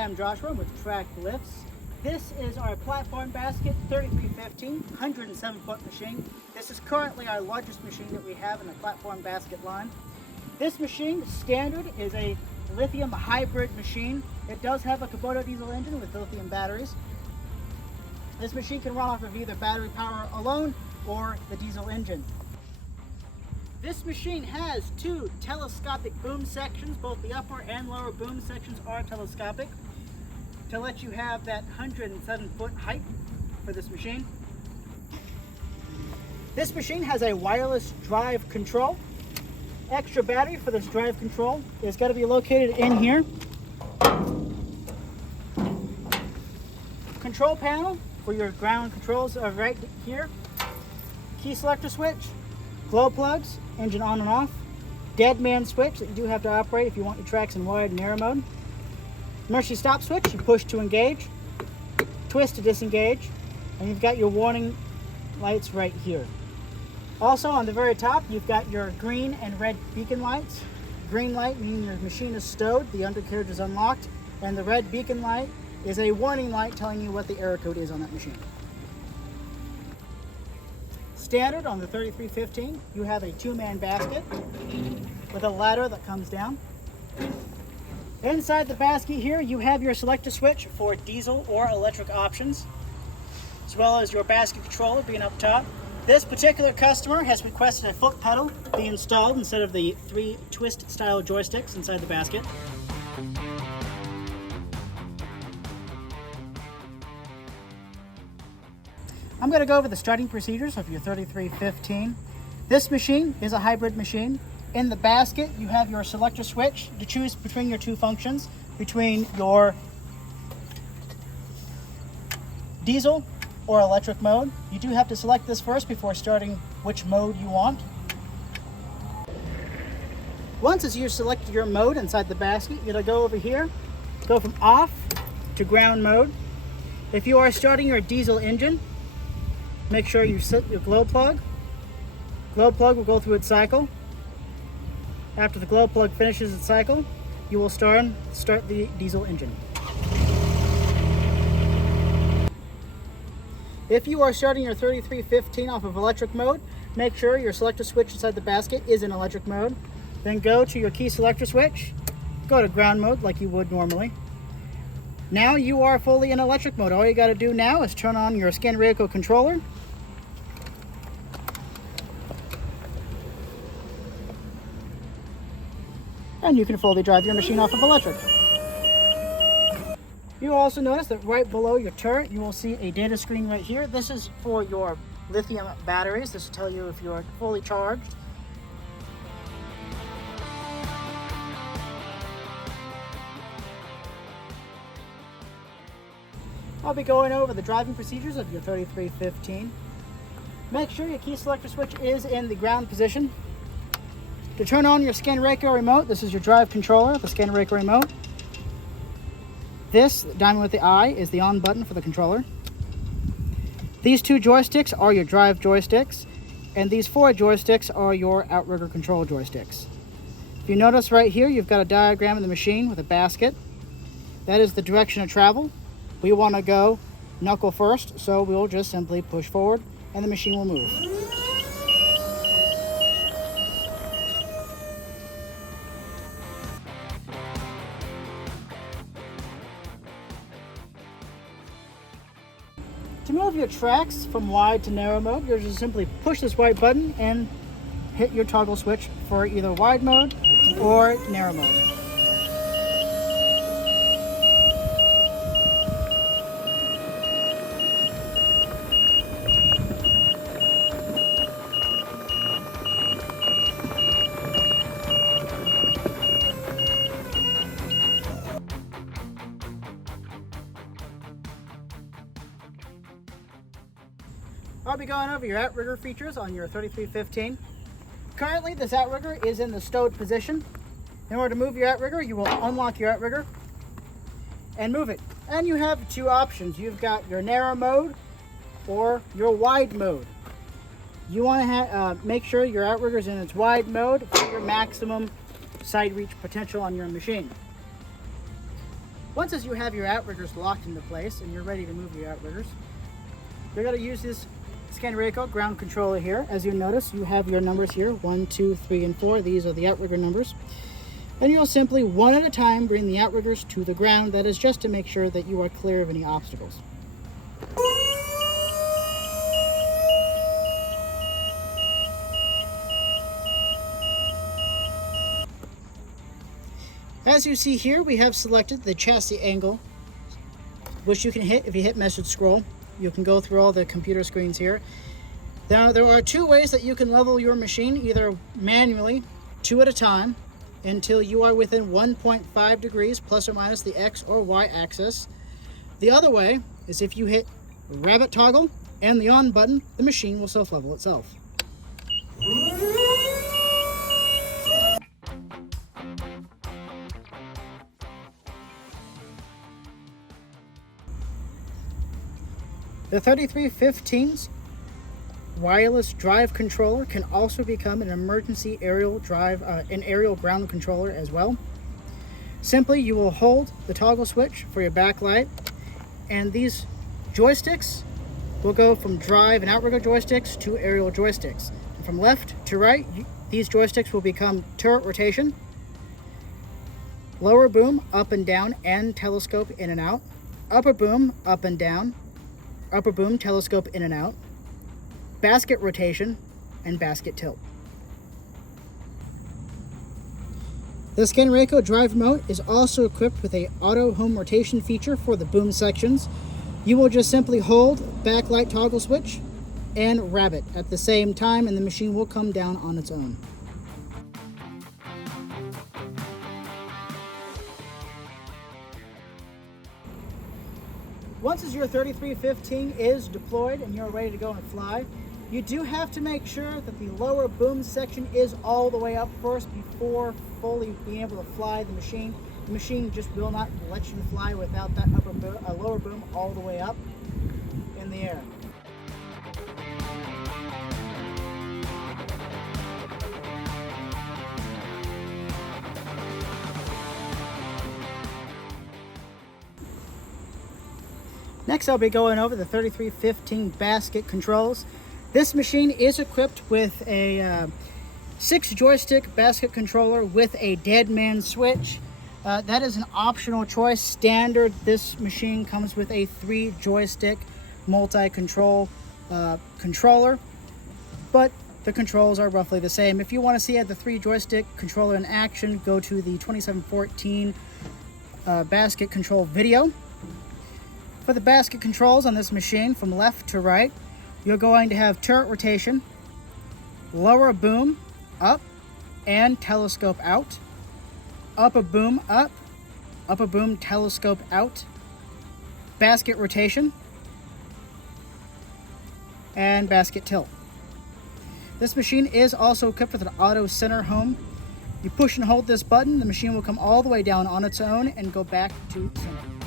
I'm Joshua with Track Lifts. This is our platform basket 3315 107-foot machine. This is currently our largest machine that we have in the platform basket line. This machine, standard, is a lithium hybrid machine. It does have a Kubota diesel engine with lithium batteries. This machine can run off of either battery power alone or the diesel engine. This machine has two telescopic boom sections. Both the upper and lower boom sections are telescopic to let you have that 107-foot height for this machine. This machine has a wireless drive control. Extra battery for this drive control is going to be located in here. Control panel for your ground controls are right here. Key selector switch, glow plugs, engine on and off, dead man switch that you do have to operate if you want your tracks in wide and narrow mode. Emergency stop switch, you push to engage, twist to disengage, and you've got your warning lights right here. Also on the very top, you've got your green and red beacon lights. Green light meaning your machine is stowed, the undercarriage is unlocked, and the red beacon light is a warning light telling you what the error code is on that machine. Standard on the 3315, you have a two-man basket with a ladder that comes down. Inside the basket here, you have your selector switch for diesel or electric options, as well as your basket controller being up top. This particular customer has requested a foot pedal be installed instead of the 3 twist-style joysticks inside the basket. I'm going to go over the starting procedures of your 3315. This machine is a hybrid machine. In the basket, you have your selector switch to choose between your two functions, between your diesel or electric mode. You do have to select this first before starting which mode you want. Once as you've selected your mode inside the basket, you're going to go over here, go from off to ground mode. If you are starting your diesel engine, make sure you set your glow plug. Glow plug will go through its cycle. After the glow plug finishes its cycle, you will start the diesel engine. If you are starting your 3315 off of electric mode, make sure your selector switch inside the basket is in electric mode. Then go to your key selector switch, go to ground mode like you would normally. Now you are fully in electric mode. All you got to do now is turn on your scan vehicle controller. And you can fully drive your machine off of electric. You will also notice that right below your turret, you will see a data screen right here. This is for your lithium batteries. This will tell you if you're fully charged. I'll be going over the driving procedures of your 3315. Make sure your key selector switch is in the ground position. To turn on your scan vehicle remote, this is your drive controller, the scan vehicle remote. This diamond with the eye is the on button for the controller. These 2 joysticks are your drive joysticks, and these 4 joysticks are your outrigger control joysticks. If you notice right here, you've got a diagram of the machine with a basket. That is the direction of travel. We want to go knuckle first, so we'll just simply push forward and the machine will move. To move your tracks from wide to narrow mode, you'll just simply push this white button and hit your toggle switch for either wide mode or narrow mode. I'll be going over your outrigger features on your 3315. Currently, this outrigger is in the stowed position. In order to move your outrigger, you will unlock your outrigger and move it. And you have 2 options. You've got your narrow mode or your wide mode. You want to make sure your outrigger is in its wide mode for your maximum side reach potential on your machine. Once as you have your outriggers locked into place and you're ready to move your outriggers, you're going to use this Scanreco ground controller here. As you notice, you have your numbers here, 1, 2, 3, and 4. These are the outrigger numbers. And you'll simply, one at a time, bring the outriggers to the ground. That is just to make sure that you are clear of any obstacles. As you see here, we have selected the chassis angle, which you can hit if you hit message scroll. You can go through all the computer screens here. Now, there are two ways that you can level your machine, either manually, 2 at a time, until you are within 1.5 degrees plus or minus the X or Y axis. The other way is if you hit rabbit toggle and the on button, the machine will self-level itself. The 3315's wireless drive controller can also become an emergency aerial ground controller as well. Simply, you will hold the toggle switch for your backlight, and these joysticks will go from drive and outrigger joysticks to aerial joysticks. And from left to right, these joysticks will become turret rotation, lower boom up and down and telescope in and out, upper boom up and down, upper boom telescope in and out, basket rotation, and basket tilt. The Scanreco drive remote is also equipped with an auto home rotation feature for the boom sections. You will just simply hold backlight toggle switch and rabbit at the same time, and the machine will come down on its own. Once as your 3315 is deployed and you're ready to go and fly, you do have to make sure that the lower boom section is all the way up first before fully being able to fly the machine. The machine just will not let you fly without that lower boom all the way up in the air. Next, I'll be going over the 3315 basket controls. This machine is equipped with a 6 joystick basket controller with a dead man switch. That is an optional choice. Standard, this machine comes with a 3 joystick multi-control controller, but the controls are roughly the same. If you want to see the 3 joystick controller in action, go to the 2714 basket control video. For the basket controls on this machine, from left to right, you're going to have turret rotation, lower boom up and telescope out, upper boom up, upper boom telescope out, basket rotation, and basket tilt. This machine is also equipped with an auto center home. You push and hold this button, the machine will come all the way down on its own and go back to center.